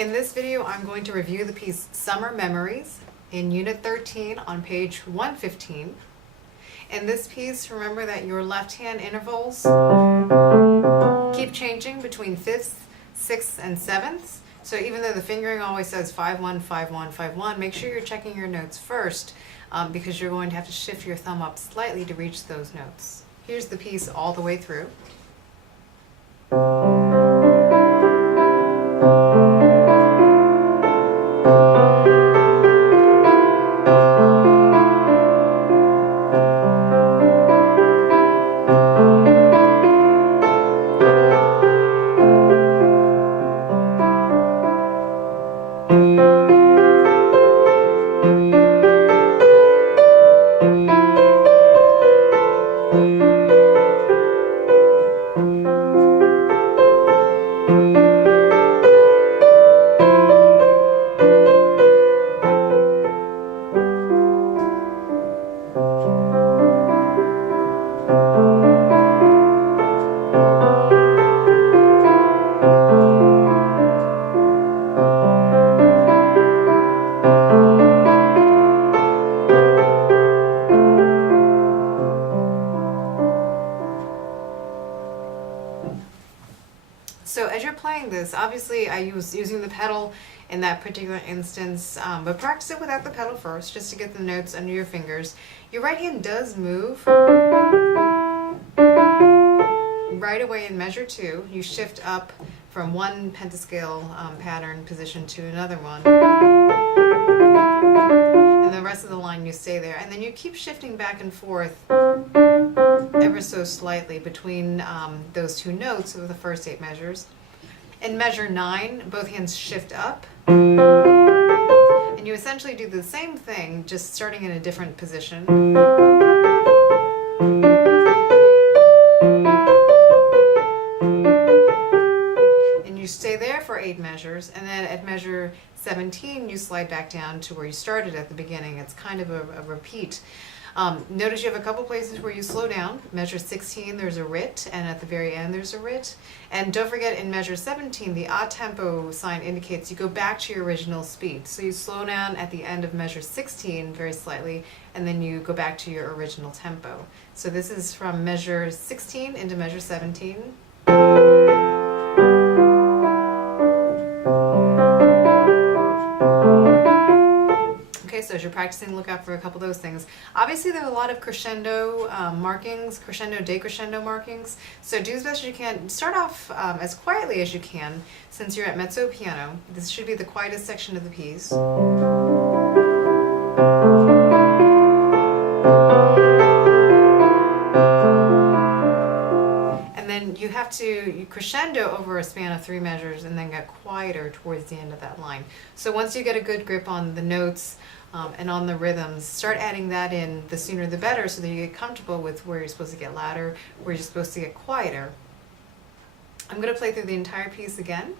In this video, I'm going to review the piece Summer Memories in Unit 13 on page 115. In this piece, remember that your left-hand intervals keep changing between fifths, sixths, and sevenths. So even though the fingering always says 5-1, 5-1, 5-1, make sure you're checking your notes first because you're going to have to shift your thumb up slightly to reach those notes. Here's the piece all the way through. So as you're playing this, obviously I was using the pedal in that particular instance, but practice it without the pedal first, just to get the notes under your fingers. Your right hand does move right away in measure 2. You shift up from one pentascale pattern position to another one. And the rest of the line you stay there. And then you keep shifting back and forth ever so slightly between those two notes of the first 8 measures. In measure 9, both hands shift up. And you essentially do the same thing, just starting in a different position. And you stay there for 8 measures, and then at measure 17 you slide back down to where you started at the beginning. It's kind of a repeat. Notice you have a couple places where you slow down. Measure 16 there's a rit, and at the very end there's a rit. And don't forget, in measure 17 the odd tempo sign indicates you go back to your original speed. So you slow down at the end of measure 16 very slightly, and then you go back to your original tempo. So this is from measure 16 into measure 17. So as you're practicing, look out for a couple of those things. Obviously, there are a lot of crescendo markings, crescendo, decrescendo markings. So do as best as you can. Start off as quietly as you can, since you're at mezzo piano. This should be the quietest section of the piece. And then you have to crescendo over a span of 3 measures and then get quieter towards the end of that line. So once you get a good grip on the notes, and on the rhythms, start adding that in the sooner the better, so that you get comfortable with where you're supposed to get louder, where you're supposed to get quieter. I'm going to play through the entire piece again.